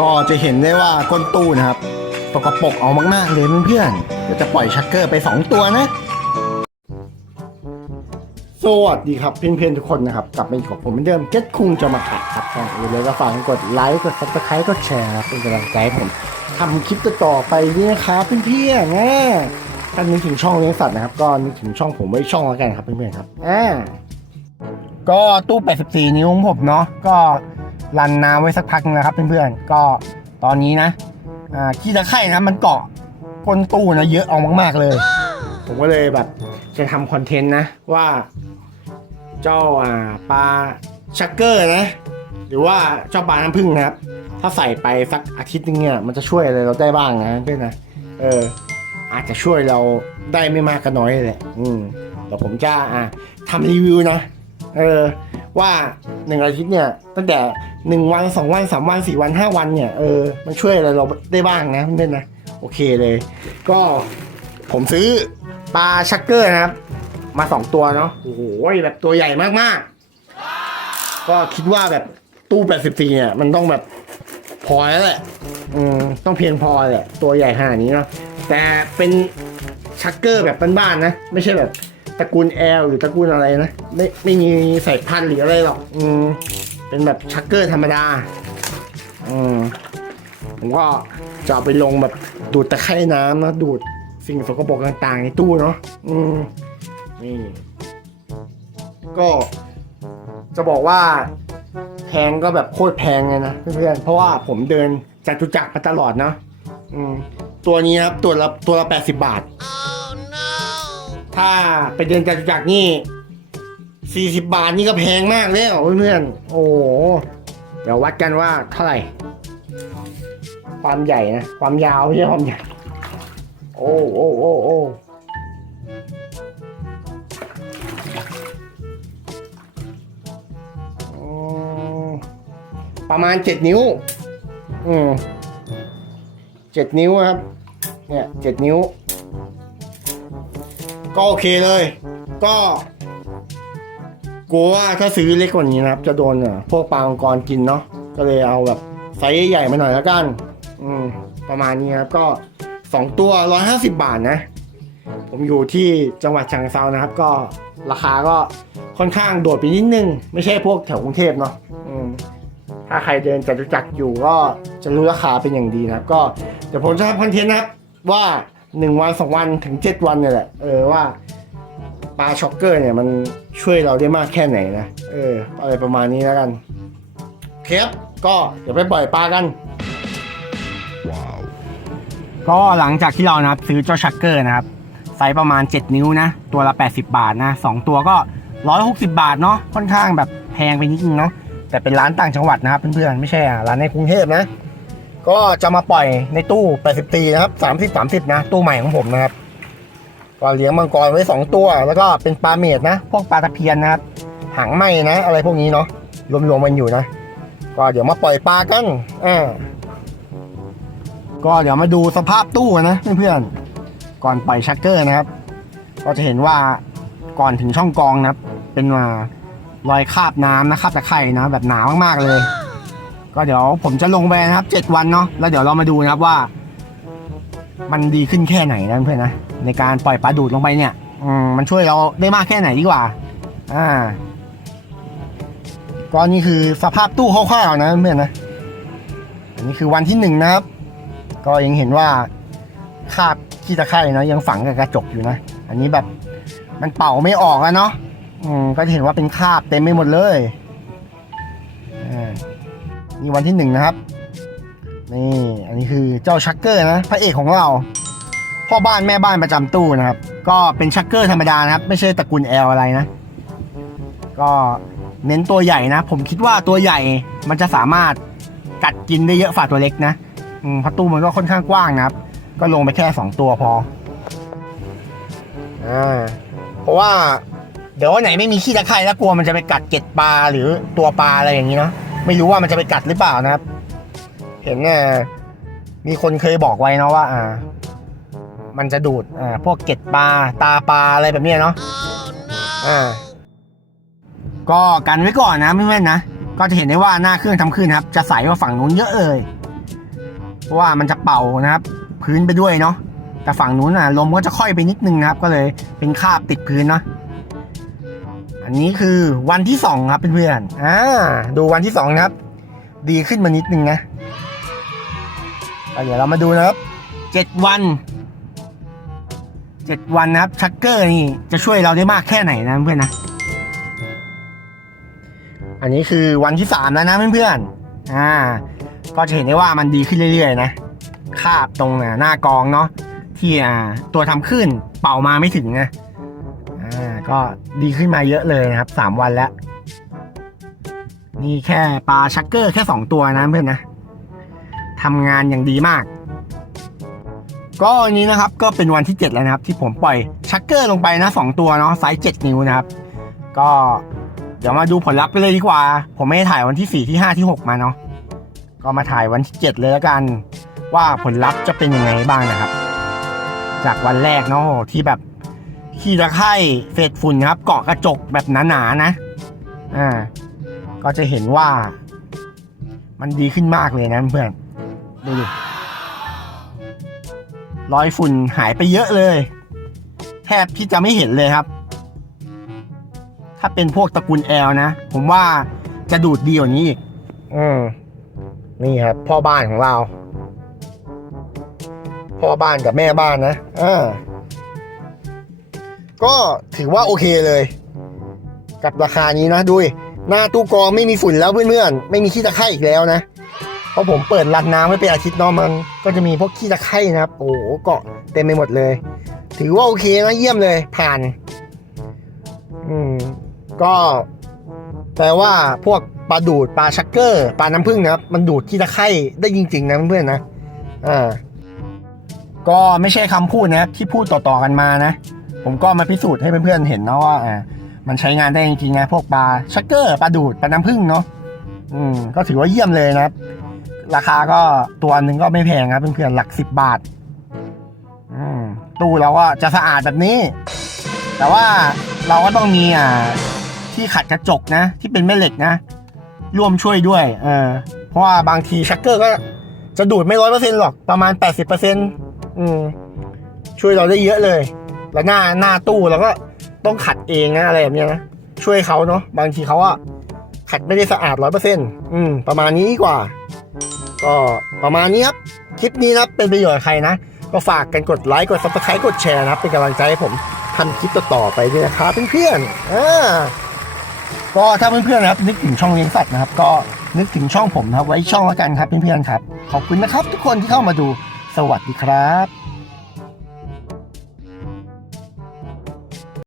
ก็จะเห็นได้ว่าก้นตู้นะครับตกกระปกเอามากๆเลยเพื่อนๆเดี๋ยวจะปล่อยชักเกอร์ไป 2 ตัวนะ สวัสดีครับเพื่อนๆทุกคนนะครับ กลับมาอีกกับผมเหมือนเดิมเจ็ดคุงจะมาขัดครับก็อย่าลืมก็ฝากกดไลค์กดซับสไครต์กดแชร์เป็นกำลังใจให้ผมทำคลิปต่อไปนี่นะครับเพื่อนๆนะถ้านึกถึงช่องเลี้ยงสัตว์นะครับ ก็นึกถึงช่องผมไว้ช่องแล้วกันครับเพื่อนๆครับอ่าก็ตู้ 84 นิ้วของผมเนาะก็ รันน้ำไว้สักพักนึงแล้วครับเพื่อนๆก็ตอนนี้นะขี้ตะไคร่นะมันเกาะก้นตู้นะเยอะเอามาก ๆเลย ผมก็เลยแบบจะทำคอนเทนต์นะว่า เจ้าปลาชักเกอร์นะ หรือว่าเจ้าปลาน้ำผึ้งนะครับ ถ้าใส่ไปสักอาทิตย์นึงเนี่ยมันจะช่วยอะไรเราได้บ้างนะด้วยนะเอออาจจะช่วยเราได้ไม่มากก็น้อยเลยแหละอืมเดี๋ยวผมจะอ่าทำรีวิวนะ เออ ว่าหนึ่งอาทิตย์เนี่ยตั้งแต่หนึ่งวันสองวันสามวันสี่วันห้าวันเนี่ยเออมันช่วยอะไรเราได้บ้างนะเพื่อนนะโอเคเลย ก็ผมซื้อปลาชักเกอร์นะครับ มาสองตัวเนาะโอ้โหแบบตัวใหญ่มากๆ ก็คิดว่าแบบตู้84เนี่ยมันต้องแบบพอแล้วแหละอืมต้องเพียงพอแหละตัวใหญ่ขนาดนี้เนาะแต่เป็นชักเกอร์แบบบ้านๆนะ ไม่ใช่แบบ ตระกูลแอลหรือตระกูลอะไรนะ ไม่ไม่มีใส่พันธุ์หรืออะไรหรอกอืมเป็นแบบชักเกอร์ธรรมดาอืมผมก็จะเอาไปลงแบบดูดตะไคร่น้ำนะดูดสิ่งสกปรกต่าง ๆ ในตู้เนาะอืมนี่ ก็จะบอกว่าแพงก็แบบโคตรแพงเลยนะเพื่อนๆเพราะว่าผมเดินจากจุจักรมาตลอดเนาะอืมตัวนี้ครับตัวละตัวละแปดสิบบาท ถ้าไปเดินจากจุจักรนี่สี่สิบบาทนี่ก็แพงมากแล้วเพื่อนๆโอ้โหเดี๋ยววัดกันว่าเท่าไหร่ ความใหญ่นะ ความยาวไม่ใช่ความใหญ่ โอ้โอ้โอ้โอ้ประมาณเจ็ดนิ้ว อืมเจ็ดนิ้วครับ เนี่ยเจ็ดนิ้ว ก็โอเคเลย ก็กลัวว่าถ้าซื้อเล็กกว่านี้นะครับ จะโดนอะพวกปลามังกรกินเนาะก็เลยเอาแบบไซส์ใหญ่มาหน่อยแล้วกัน อืม ประมาณนี้ครับก็สองตัวร้อยห้าสิบบาทนะ ผมอยู่ที่จังหวัดฉะเชิงเซานะครับ ก็ราคาก็ค่อนข้างโดดไปนิดนึง ไม่ใช่พวกแถวกรุงเทพเนาะอืมถ้าใครเดินจตุจักรอยู่ก็จะรู้ราคาเป็นอย่างดีนะครับ ก็เดี๋ยวผมจะทำคอนเทนต์นะครับว่า หนึ่งวันสองวันถึงเจ็ดวันเนี่ยแหละ เออว่าปลาช็อกเกอร์เนี่ยมันช่วยเราได้มากแค่ไหนนะ เออ อะไรประมาณนี้แล้วกันครับก็เดี๋ยวไปปล่อยปลากัน ก็หลังจากที่เรานะครับซื้อเจ้าชักเกอร์นะครับไซส์ประมาณ 7 นิ้วนะ ตัวละ 80 บาทนะ2ตัวก็ 160 บาทเนาะค่อนข้างแบบแพงไปนิดนึงเนาะแต่เป็นร้านต่างจังหวัดนะครับเพื่อนๆไม่ใช่อะร้านในกรุงเทพนะ ก็จะมาปล่อยในตู้84นะครับ 30 30 นะ ตู้ใหม่ของผมนะครับ ก็เลี้ยงมังกรไว้ 2 ตัว แล้วก็เป็นปลาเมดนะ พวกปลาตะเพียนนะครับ หางไหมนะ อะไรพวกนี้เนาะ รวมๆมันอยู่นะ ก็เดี๋ยวมาปล่อยปลากัน อ่า ก็เดี๋ยวมาดูสภาพตู้นะเพื่อนๆ ก่อนปล่อยชักเกอร์นะครับ ก็จะเห็นว่าก่อนถึงช่องกรองนะครับ เป็นมารอยคาบน้ำนะคราบตะไคร่นะ แบบหนามากๆเลย ก็เดี๋ยวผมจะลงไปนะครับเจ็ดวันเนาะแล้วเดี๋ยวเรามาดูนะครับว่า มันดีขึ้นแค่ไหนนะเพื่อนนะในการปล่อยปลาดูดลงไปเนี่ยมมันช่วยเราได้มากแค่ไหนดีกว่า อ่า ก็นี่คือสภาพตู้คร่าวๆนะเพื่อนนะอันนี้คือวันที่หนึ่งนะครับ ก็ยังเห็นว่าคราบขี้ตะไคร่นะยังฝังกับกระจกอยู่นะ อันนี้แบบมันเป่าไม่ออกแล้วเนาะอืมก็เห็นว่าเป็นคราบเต็มไปหมดเลย นี่วันที่หนึ่งนะครับ นี่ อันนี้คือเจ้าชักเกอร์นะพระเอกของเรา พ่อบ้านแม่บ้านประจำตู้นะครับ ก็เป็นชักเกอร์ธรรมดานะครับ ไม่ใช่ตระกูลแอลอะไรนะ ก็เน้นตัวใหญ่นะ ผมคิดว่าตัวใหญ่มันจะสามารถกัดกินได้เยอะฝ่าตัวเล็กนะเพราะตู้มันก็ค่อนข้างกว้างนะครับ ก็ลงไปแค่สองตัวพออ่าเพราะว่าเดี๋ยววันไหนไม่มีขี้ตะไคร่แล้วกลัวมันจะไปกัดเกล็ดปลาหรือตัวปลาอะไรอย่างนี้เนาะ ไม่รู้ว่ามันจะไปกัดหรือเปล่านะครับ เห็นเนี่ยมีคนเคยบอกไว้เนาะว่า อ่า มันจะดูดอ่าพวกเกล็ดปลาตาปลาอะไรแบบนี้เนาะอ่าก็กันไว้ก่อนนะเพื่อนๆนนะก็จะเห็นได้ว่าหน้าเครื่องทำขึ้นครับ จะใสกว่าฝั่งนู้นเยอะเลยเพราะว่ามันจะเป่านะครับ พื้นไปด้วยเนาะแต่ฝั่งนู้นน่ะลมก็จะค่อยไปนิดนึงนะครับ ก็เลยเป็นคาบติดพื้นเนาะ อันนี้คือวันที่สองครับเพื่อนๆอ่าดูวันที่สองนะครับ ดีขึ้นมานิดนึงนะเดี๋ยวเรามาดูนะครับเจ็ดวันเจ็ดวันนะครับชักเกอร์นี่จะช่วยเราได้มากแค่ไหนนะเพื่อนนะอันนี้คือวันที่สามแล้วนะเพื่อนๆอ่า ก็จะเห็นได้ว่ามันดีขึ้นเรื่อยๆนะคาบตรงหน้ากองเนาะที่อ่าตัวทำขึ้นเป่ามาไม่ถึงนะ ก็ดีขึ้นมาเยอะเลยนะครับสามวันแล้ว นี่แค่ปลาชักเกอร์แค่สองตัวนะเพื่อนนะทำงานอย่างดีมาก ก็อันนี้นะครับก็เป็นวันที่ 7 แล้วนะครับ ที่ผมปล่อยชักเกอร์ลงไปนะสองตัวเนาะไซส์7นิ้วนะครับ ก็เดี๋ยวมาดูผลลัพธ์กันเลยดีกว่า ผมไม่ได้ถ่ายวันที่ 4 ที่ 5 ที่ 6 มาเนาะก็มาถ่ายวันที่ 7 เลยแล้วกัน ว่าผลลัพธ์จะเป็นยังไงบ้างนะครับ จากวันแรกเนาะที่แบบ ขี้ตะไคร่เศษฝุ่นครับ เกาะกระจกแบบหนาๆนะ อ่า ก็จะเห็นว่า มันดีขึ้นมากเลยนะเพื่อน ดูดิ รอยฝุ่นหายไปเยอะเลย แทบที่จะไม่เห็นเลยครับ ถ้าเป็นพวกตระกูลแอลนะ ผมว่าจะดูดดีกว่านี้อีก อืม นี่ครับ พ่อบ้านของเรา พ่อบ้านกับแม่บ้านนะ เออ ก็ถือว่าโอเคเลย กับราคานี้นะดูหน้าตู้กรองไม่มีฝุ่นแล้วเพื่อนๆไม่มีขี้ตะไคร่อีกแล้วนะเพราะผมเปิดรันน้ำไว้เป็นอาทิตย์นอะมัน ก็จะมีพวกขี้ตะไคร่นะครับ โอ้โหเกาะเต็มไปหมดเลย ถือว่าโอเคนะเยี่ยมเลยผ่าน อืม ก็แปลว่าพวกปลาดูดปลาชักเกอร์ปลาน้ำผึ้งนะครับ มันดูดขี้ตะไคร่ได้จริง ๆ นะเพื่อนๆนะอ่าก็ไม่ใช่คำพูดนะครับที่พูดต่อๆกันมานะ ผมก็มาพิสูจน์ให้เพื่อนๆเห็นเนาะว่าอ่ามันใช้งานได้จริงๆนะพวกปลาชักเกอร์ปลาดูดปลาน้ำผึ้งเนาะอืมก็ถือว่าเยี่ยมเลยนะครับ ราคาก็ตัวหนึ่งก็ไม่แพงครับเพื่อนๆหลักสิบบาทอืมตู้เราก็จะสะอาดแบบนี้ แต่ว่าเราก็ต้องมีอ่าที่ขัดกระจกนะ ที่เป็นแม่เหล็กนะ ร่วมช่วยด้วย เออเพราะว่าบางทีชักเกอร์ก็จะดูดไม่ร้อยเปอร์เซ็นต์หรอกประมาณแปดสิบเปอร์เซ็นต์อืมช่วยเราได้เยอะเลย แล้วหน้าหน้าตู้เราก็ต้องขัดเองนะอะไรแบบนี้นะช่วยเขาเนาะบางทีเขาอะขัดไม่ได้สะอาดร้อยเปอร์เซ็นต์อืม ประมาณนี้ดีกว่า ก็ประมาณนี้ครับ คลิปนี้นะครับเป็นประโยชน์ใครนะ ก็ฝากกันกดไลค์กด subscribe กดแชร์นะครับเป็นกำลังใจให้ผมทำคลิปต่อๆไปด้วยนะครับเพื่อนๆอ่าก็ถ้าเพื่อนๆนะครับ นึกถึงช่องเลี้ยงสัตว์นะครับ ก็นึกถึงช่องผมนะครับ ไว้ช่องละกันครับเพื่อนๆครับ ขอบคุณนะครับ ทุกคนที่เข้ามาดูสวัสดีครับ